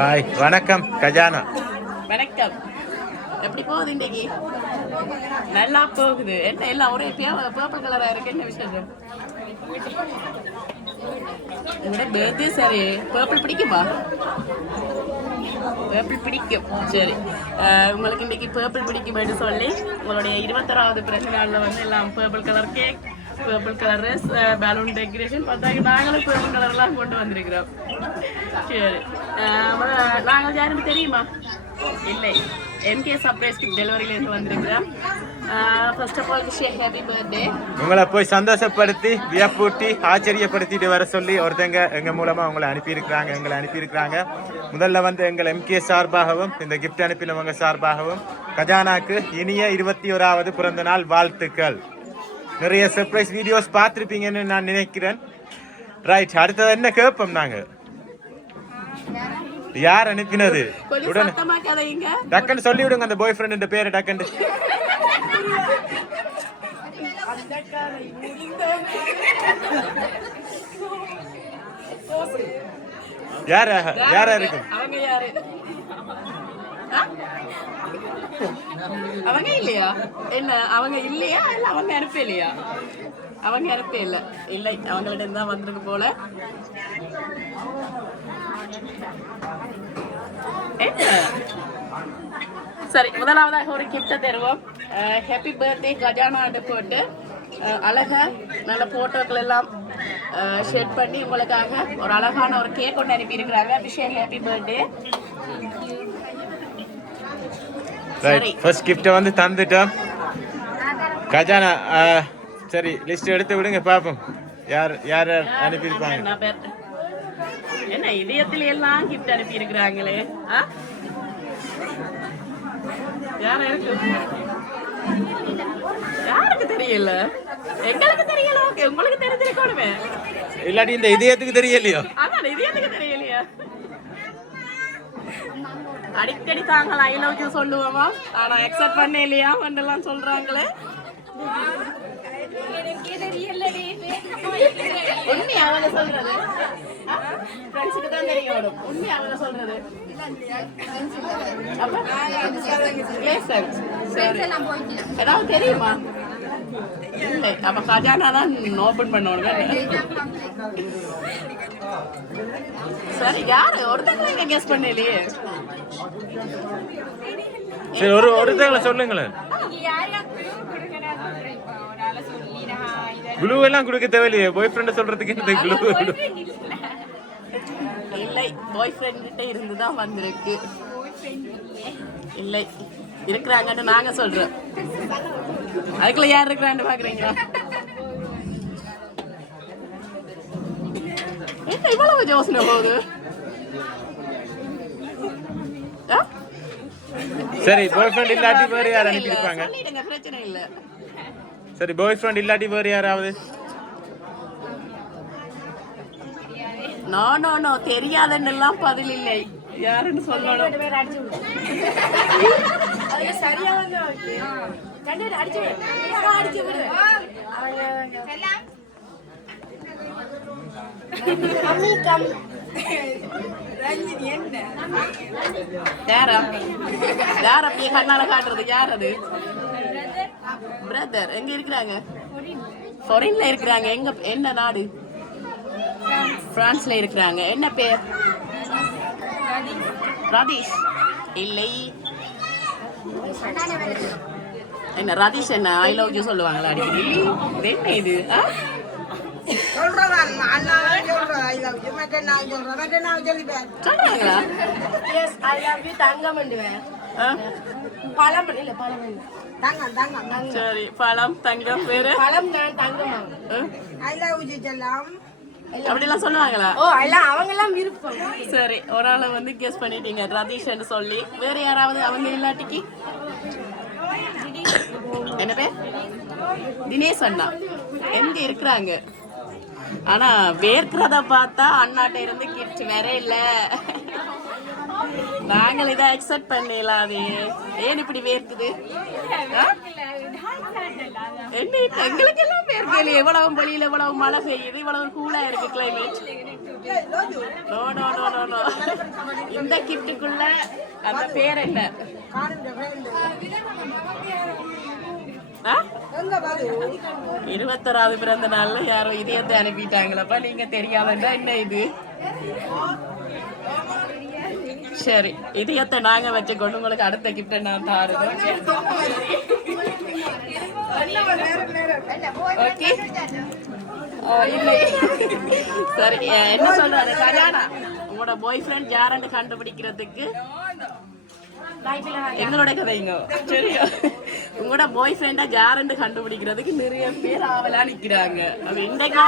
Hi வணக்கம் கஜானா. வணக்கம். எப்படி போகுது இன்னைக்கு? நல்லா போகுது. என்ன எல்லாம் ஒரே பர்பிள் கலரா இருக்கு, என்ன விஷயம்? உங்களோட பர்த்டே சரி, பர்பிள் பிடிக்குமா? பர்பிள் பிடிக்கும், சரி. உங்களுக்கு இன்னைக்கு பர்பிள் பிடிக்கும்னு சொல்லி உங்களுடைய 21வது பிறந்த நாளில் வந்து எல்லாம் purple colour cake, purple colour dress, balloon decoration பார்த்தாங்க. நாங்களும் பர்பிள் கலர்லாம் கொண்டு வந்திருக்கிறோம். சரி, நாங்கள் யாருன்னு தெரியுமா? இல்லை, எம்கே சர்ப்ரைஸ் கிஃப்ட் டெலிவரியிலேருந்து வந்திருக்கிறோம். First of all wish happy birthday. உங்களை போய் சந்தோஷப்படுத்தி வியப்பூட்டி ஆச்சரியப்படுத்திட்டு வர சொல்லி ஒருத்தங்க எங்கள் மூலமாக எங்களை அனுப்பியிருக்கிறாங்க. முதல்ல வந்து எங்கள் எம்கே சார்பாகவும் இந்த கிஃப்ட் அனுப்பினவங்க சார்பாகவும் கஜானாக்கு இனிய 21வது பிறந்த நாள் வாழ்த்துக்கள். நிறைய சர்ப்ரைஸ் வீடியோஸ் பார்த்துருப்பீங்கன்னு நான் நினைக்கிறேன். ரைட், அடுத்தது என்ன கேட்போம் நாங்கள்? யார் அனுப்பினது? உடனே டக்குன்னு சொல்லி விடுங்க அந்த பாய் ஃப்ரெண்ட் பேரை டக்குன்னு. யாரா இருக்கும்? அவங்க இல்லையா? என்ன அவங்க இல்லையா? இல்ல அவங்க அனுப்பலையா? அவங்க அனுப்ப இல்லை, அவங்கள்ட்ட தான் வந்திருக்கு போல. சரி, முதலாவதாக ஒரு கிஃப்டை தருவோம். ஹாப்பி பர்த்டே கஜானான்னு போட்டு அழகா நல்ல போட்டோக்கள் எல்லாம் ஷேட் பண்ணி உங்களுக்காக ஒரு அழகான ஒரு கேக் கொண்டு அனுப்பி இருக்கிறாங்க. விஷயம் ஹாப்பி பர்த்டே. சரி, ஃபர்ஸ்ட் கிஃப்ட்டை வந்து தந்துட்டோம் கஜானா. சரி, லிஸ்ட் எடுத்து விடுங்க பாப்போம் யார் அனுப்பியிருப்பாங்க. என்ன இதயத்துல எல்லாம் கிஃப்ட் அனுப்பி இருக்கிறாங்களே. யாருக்கு தெரியல? எங்களுக்கு தெரியல. ஓகே, உங்களுக்கு தெரிஞ்சிருக்கணுமே. இல்லாட்டி இந்த இதயத்துக்கு தெரியலையோ? அதான் இதயத்துக்கு தெரியலையா? அடிக்கடி தாங்கள் ஐ லவ் யூ சொல்லுவோமா, ஆனா அக்செப்ட் பண்ண இல்லையா எல்லாம் சொல்றாங்களே. உண்மை அவங்க சொல்றது ஃப்ரெண்ட்ஸுக்கு தான் தெரியும். உண்மை அவங்க சொல்றது ஏதாவது தெரியுமா? இல்லை, அப்ப கஜானா தான் ஓபன் பண்ணணும். சரி, யாரு ஒருத்தங்க கெஸ் பண்ணலையே. சரி, ஒருத்தங்களை சொல்லுங்களேன். குளூ எல்லாம் கொடுக்க தேவையில்லையே, பாய் ஃப்ரெண்ட் சொல்றதுக்கு இந்த குளூ. இல்லை, பாய் ஃப்ரெண்ட் கிட்ட இருந்து தான் வந்திருக்கு. இல்லை, இருக்கிறாங்கன்னு நாங்க சொல்றோம். அதுக்குள்ள யார் இருக்கிறான்னு பாக்குறீங்களா? என்ன இவ்வளவு யோசனை போகுது? சரி, பாய் ஃப்ரெண்ட் இல்லாட்டி வேற யார் அனுப்பியிருப்பாங்க? பிரச்சனை இல்லை. சரி, பாய் ஃப்ரெண்ட் இல்லாட்டி வேற யாராவது? நோ நோ நோ, தெரியாதுன்னு எல்லாம் பதில் இல்லை. யாருன்னு சொல்லணும். யார் அப்படியே கண்ணால காட்டுறது? யார் அது? பிரதர் எங்க இருக்கிறாங்க? ஃபாரின்ல இருக்கிறாங்க. எங்க, என்ன நாடு? பிரான்ஸ்ல இருக்கிறாங்க. என்ன பேர்? ரதீஷ். இல்லை, என்ன ரதீஷ்? என்ன ஐ லவ் யூ சொல்லுவாங்களா அடிக்கடி? என்ன இது? சொல்றாங்களா? சரி, பழம், தங்கம், வேறு அப்படிலாம் சொல்லுவாங்களா? சரி, ஒரு ஆளை வந்து கெஸ் பண்ணிட்டீங்க, ரதீஷ்ன்னு சொல்லி. வேற யாராவது அவங்க இல்லாட்டிக்கு? என்ன பேர்? தினேஷ் அண்ணா. எங்க இருக்கிறாங்க? ஆனா வேர்க்கிறத பார்த்தா அண்ணாட்ட இருந்து கிஃப்ட் வேற இல்ல. நாங்கள் இதை அக்செப்ட் பண்ணிடலாம். அது ஏன் இப்படி வேர்க்குது? என்ன எங்களுக்கு எல்லாம் பேர் கேள்வி எவ்வளவு வெளியில இவ்வளவு மழை பெய்யுது இவ்வளவு கூலா இருக்கு climate. No no no no no. இந்த கிஃப்ட்டுக்குள்ள அந்த பேர் என்ன? 21வது பிறந்த நாள்ல யாரோ இதயத்தை அனுப்பிட்டாங்களப்பா. நீங்க தெரியாம இருந்தா என்ன இது? சரி, இதயத்தை நாங்க வச்சுக்கொண்டு உங்களுக்கு அடுத்த கிஃப்ட் நான் தாருறோம். ஓகே, இல்லை சரி. என்ன சொல்றாரு கல்யாணா? உங்களோட பாய் ஃப்ரெண்ட் யாருன்னு கண்டுபிடிக்கிறதுக்கு எங்களோட கதைங்க. சரியா? உங்களோட பாய் ஃப்ரெண்டா யாருன்னு கண்டுபிடிக்கிறதுக்கு நிறைய பேர் ஆவலா நிக்கிறாங்க. இன்றைக்கு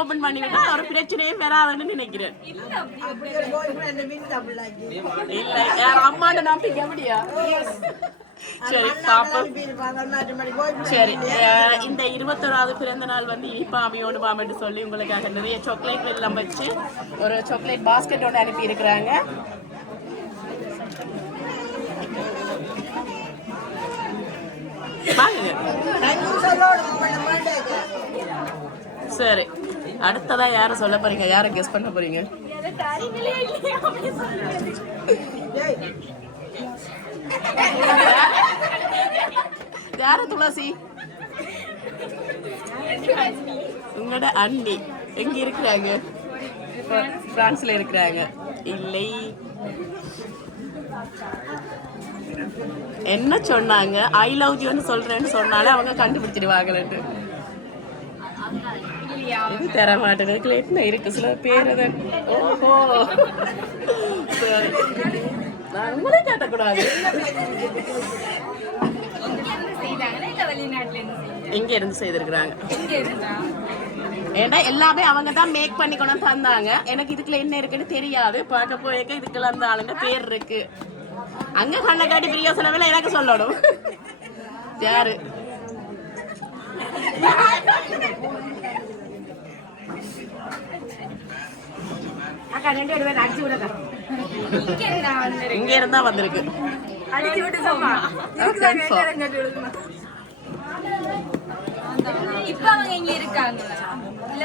ஓபன் பண்ணி விட்டா ஒரு பிரச்சனையும் வராதுன்னு நினைக்கிறேன். இல்ல யார் அம்மாண்ட நம்பிக்கை அப்படியா? சரி பாப்போம். சரி, இந்த 21வது பிறந்த நாள் வந்து இனிப்பாமையோடு பாமென்று சொல்லி உங்களுக்காக நிறைய சாக்லேட் எல்லாம் வச்சு ஒரு சாக்லேட் பாஸ்கெட்டோட அனுப்பி இருக்கிறாங்க. சரி, அடுத்ததா யார சொல்ல போறீங்க? யார கெஸ் பண்ண போறீங்க? யார துளசி? உங்களோட அண்ணி எங்க இருக்கிறாங்க? பிரான்ஸ்ல இருக்கிறாங்க. இல்லை, என்ன சொன்னாங்க? ஐ லவ் யூன்னு சொல்றேன்னு சொன்னாலே அவங்க கண்டுபிடிச்சிடுவாங்கன்னு. இது தர மாட்டேங்குது இருக்கு சில பேர். ஓஹோ, சரி, நான் உங்களே கேட்டக்கூடாது. எங்க இருந்து செய்திருக்கிறாங்க? ஏன்னா எல்லாமே அவங்க தான் மேக் பண்ணி கொண்டு தந்தாங்க. எனக்கு இதுக்குள்ள என்ன இருக்குன்னு தெரியாது. பார்க்க போயிருக்க இதுக்குள்ள அந்த ஆளுங்க பேர் இருக்கு. அங்க கண்ண காட்டி பிரியா சொன்னவேல எனக்கு சொல்லணும். யாரு? இங்க இருந்தா வந்திருக்கு.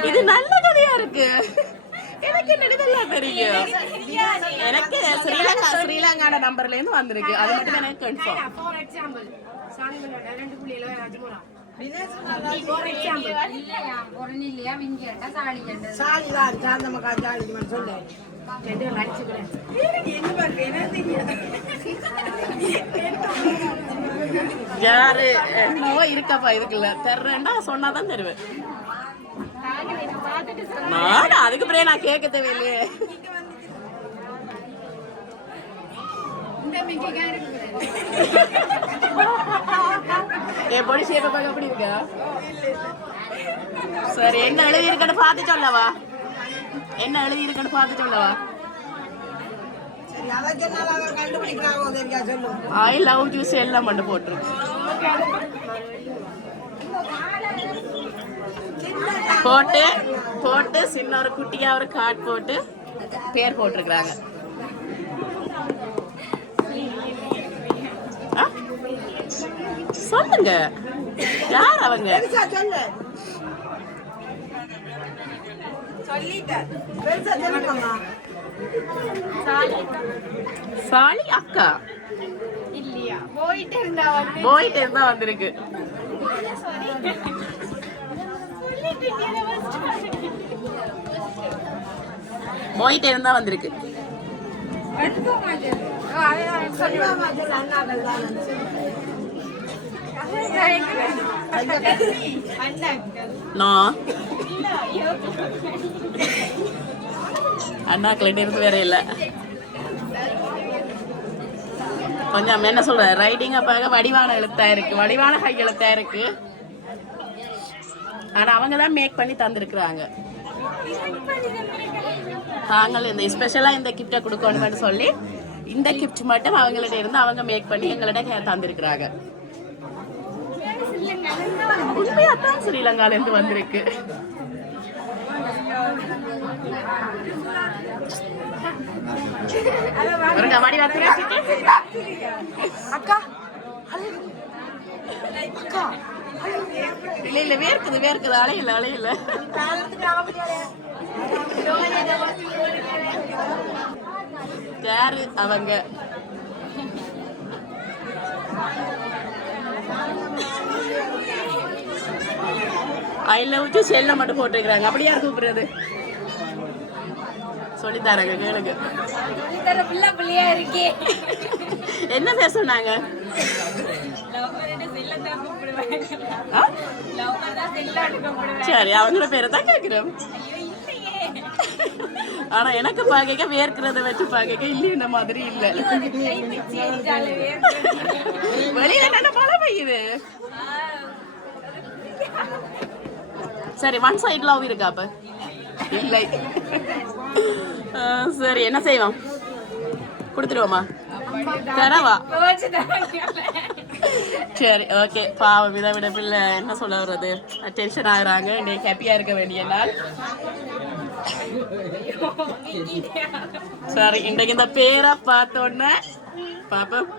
இது நல்ல கதையா இருக்கு. எனக்கு என்னெல்லாம் தெரியும். எனக்கு ஸ்ரீலங்காட நம்பர்ல இருந்து வந்திருக்கு. அது மட்டும் எனக்கு கன்ஃபார்ம். யாரு என்னவோ இருக்கப்பா இதுக்குள்ள தர்றேன்னா சொன்னாதான் தருவேன். அதுக்கு பிறகு நான் கேட்க தேவையில்லையே. என் பொடி ஷேப்பை பார்க்க எப்படி இருக்கா? சரி, என்ன எழுதி இருக்குன்னு பார்த்து சொல்லவா? என்ன எழுதி இருக்குன்னு பார்த்து சொல்லவா? ஐ லவ் யூ எல்லாம் மட்டும் போட்டுருக்கு. போட்டு சின்ன ஒரு குட்டியா ஒரு கார்டு போட்டு பேர் போட்டிருக்கிறாங்க. சொல்லுங்க யார் அவங்க? சாலி அக்கா இல்லையா? போயிட்டு இருந்தா வந்திருக்கு. போயிட்டு இருந்தா வந்திருக்கு. அண்ணாக்களிட்ட இருந்து வேற இல்ல. கொஞ்சம் என்ன சொல்ற ரைடிங் அப்பாக வடிவான எழுத்தா இருக்கு, வடிவான கை எழுத்தா இருக்கு. ஆனா அவங்க தான் மேக் பண்ணி தந்திருக்கிறாங்க. தாங்கள் இந்த ஸ்பெஷலா இந்த கிஃப்டை கொடுக்கணும்னு சொல்லி இந்த கிஃப்ட் மட்டும் அவங்கள்ட்ட இருந்து அவங்க மேக் பண்ணி எங்கள்ட்ட தந்திருக்கிறாங்க. உண்மையா தான் ஸ்ரீலங்கால இருந்து வந்திருக்கு. அக்கா இல்ல இல்ல வேர்க்குது அலையில யாரு அவங்க ஐ லவ் யூ செல்ல மட்டும் போட்டுருக்காங்க. அப்படி யார் கூப்பிடுறது சொல்லித்தாராங்க கேளுங்க. என்ன பேச சொன்னாங்க? சரி அவங்களோட பேரை தான் கேட்கிறோம். ஆனா எனக்கு பாக்க வேர்க்கிறத வச்சு பாக்க இல்ல மாதிரி இல்ல. வெளியில என்ன மழை பெய்யுது. சரி ஒன் சைட் லவ் இருக்கா அப்ப? இல்லை. சரி என்ன செய்வோம்? கொடுத்துருவோமா? தரவா? சரி ஓகே. பாவம் இதை விட பிள்ளை என்ன சொல்ல வர்றது, டென்ஷன் ஆகுறாங்க. இன்னைக்கு ஹாப்பியா இருக்க வேண்டிய நாள். சரி இன்றைக்கு இந்த பேரை பார்த்தோன்னே பாப்போம்.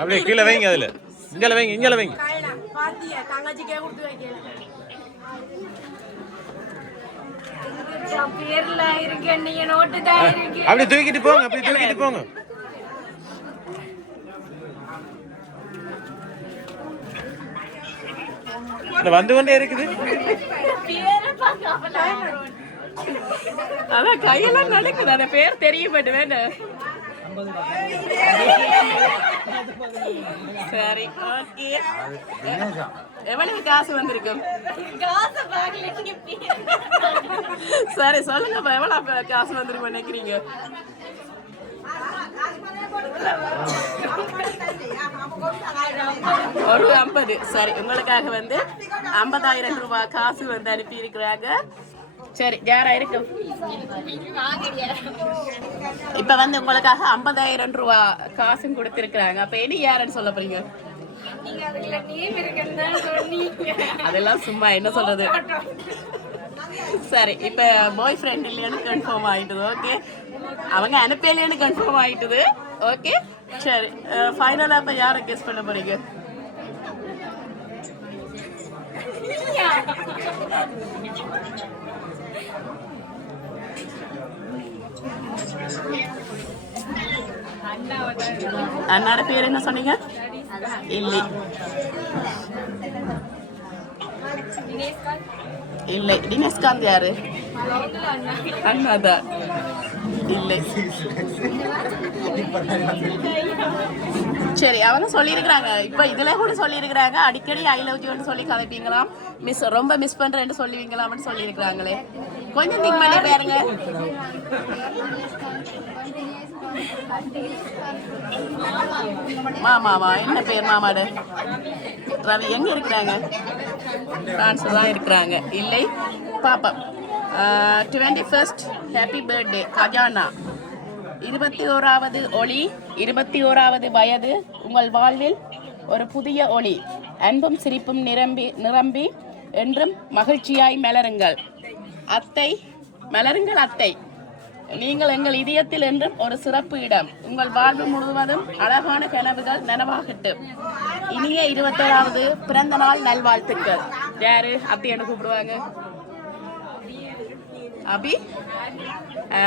அப்படியே கீழே வைங்க, அதுல இங்கல வைங்க. அப்படி தூக்கிட்டு போங்க. வந்து கொண்டே இருக்குது. அதான் கையெல்லாம் நடக்குது. அந்த பேர் தெரியும் பட் வேணும். சரி ஓகே. எவ்வளவு காசு வந்திருக்கும்? சரி சொல்லுங்க எவ்வளவு காசு வந்திருக்கும் நினைக்கிறீங்க? ஒரு 50. சரி உங்களுக்காக வந்து 50,000 ரூபாய் காசு வந்து அனுப்பி இருக்கிறாங்க. சரி யாரா இருக்கும்? இப்ப வந்து உங்களுக்காக 50,000 ரூபாய் காசும் கொடுத்திருக்கிறாங்க. அப்ப இனி யாருன்னு சொல்ல போறீங்க? அதெல்லாம் சும்மா என்ன சொல்றது. சரி இப்ப பாய் ஃப்ரெண்ட் இல்லையான்னு கன்ஃபார்ம் ஆயிட்டுது. ஓகே அவங்க அனுப்பலையான்னு கன்ஃபார்ம் ஆயிட்டுது. ஓகே சரி ஃபைனலா இப்ப யாரை கெஸ் பண்ண போறீங்க? அண்ணாட பேர் என்ன சொன்னீங்க? இல்லை இல்லை. தினேஷ்காந்த் யாரு? அண்ணாதான். இல்லை. சரி அவங்க சொல்லியிருக்கிறாங்க. இப்ப இதுல கூட சொல்லியிருக்கிறாங்க அடிக்கடி ஐ லவ் யூன்னு சொல்லி கதைப்பீங்களாம், ரொம்ப மிஸ் பண்றேன்னு சொல்லுவீங்களாம்னு சொல்லியிருக்கிறாங்களே. கொஞ்சம் திங்க் பண்ணி பாருங்க. மாமாவா? என்ன பேர் மாமாடு? ரவி. எங்க இருக்கிறாங்க? பிரான்ஸ்ல தான் இருக்கிறாங்க. இல்லை பாப்பா. 21st ஹாப்பி பர்த்டே கஜானா. 21வது ஒளி, 21வது வயது உங்கள் வாழ்வில் ஒரு புதிய ஒளி. அன்பும் சிரிப்பும் நிரம்பி என்றும் மகிழ்ச்சியாய் மலருங்கள் அத்தை. மலருங்கள் அத்தை. நீங்கள் எங்கள் இதயத்தில் என்றும் ஒரு சிறப்பு இடம். உங்கள் வாழ்வு முழுவதும் அழகான கனவுகள் நனவாகட்டும். இனிய 21வது பிறந்த நாள் நல்வாழ்த்துக்கள். யாரு அத்தைன்னு கூப்பிடுவாங்க? அபி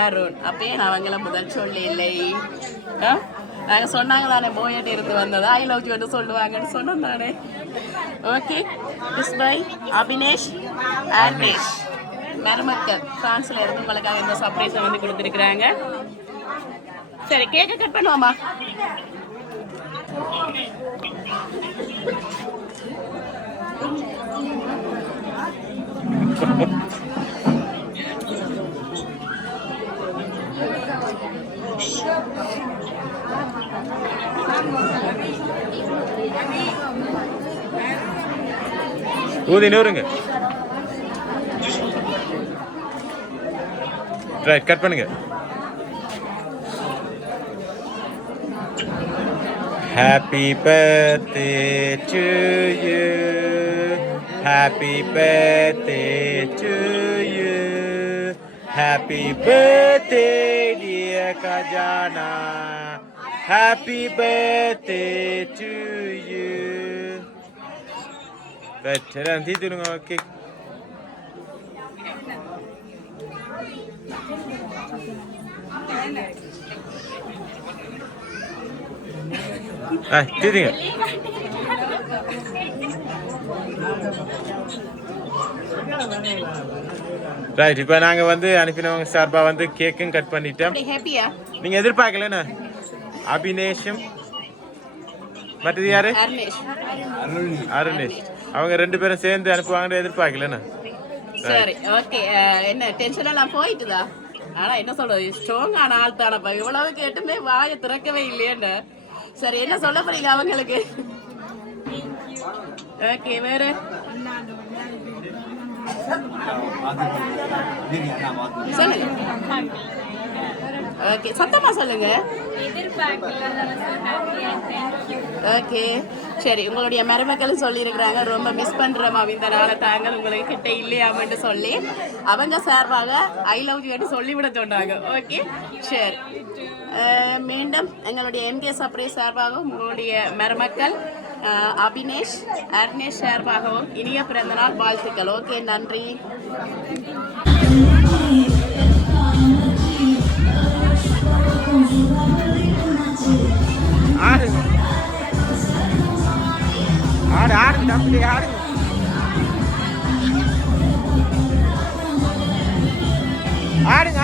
ஆரோன். அப்பயே நான் அவங்கள முதல் சொல்லி இல்லை. நாங்க சொன்னாங்க தானே போயிட்டு இருந்து வந்ததா ஐ லவ் யூ சொல்லுவாங்கன்னு சொன்னோம் தானே. ஓகே திஸ் பை அபினேஷ் ஆர்னேஷ் மருமக்கள் பிரான்ஸ்ல இருந்து உங்களுக்காக இந்த சர்ப்ரைஸை வந்து கொடுத்துருக்குறாங்க. சரி கேக்க கட் பண்ணுவோமா? ஊதி நூறுங்க. ரைட் கட் பண்ணுங்க. Happy birthday to you. Happy birthday to you. Happy birthday dear Kajana. Happy birthday to you. Right, nanti tu dengan kek. Tidur. Right இப்போ நாங்கள் வந்து அனுப்பினவங்க சார்பாக வந்து கேக்கும் கட் பண்ணிட்டோம். ஹாப்பியா? நீங்கள் எதிர்பார்க்கலண்ணா அபினேஷம் மற்றது யாரு அருணேஷ் அவங்க 2 பேரும் சேர்ந்து அனுப்புவாங்கன்னு எதிர்பார்க்கலண்ணா. சரி ஓகே. என்ன டென்ஷன் எல்லாம் போயிட்டுதா? ஆனா என்ன சொல்றது, ஸ்ட்ராங்கான ஆள் தானப்பா. இவ்வளவு கேட்டுமே வாயை திறக்கவே இல்லையேன்னு. சரி என்ன சொல்ல போறீங்க அவங்களுக்கு? ஓகே வேற சொல்லுங்க. ஓகே சத்தமா சொல்லுங்க. ஓகே சரி, உங்களுடைய மருமக்களும் சொல்லியிருக்கிறாங்க ரொம்ப மிஸ் பண்றோம் இந்த நாளை தாங்கள் உங்களுக்கு கிட்ட இல்லையாமன்னு சொல்லி அவங்க சார்பாக ஐ லவ் யூ சொல்லிவிட சொன்னாங்க. ஓகே சரி, மீண்டும் எங்களுடைய எம்கே சப்ரே சார்பாகவும் உங்களுடைய மருமக்கள் அபினேஷ் அர்னேஷ் சார்பாகவும் இனிய பிறந்தநாள் வாழ்த்துக்கள். ஓகே நன்றி. ஆடுங்க தம்பி ஆடுங்க. ஆடுங்க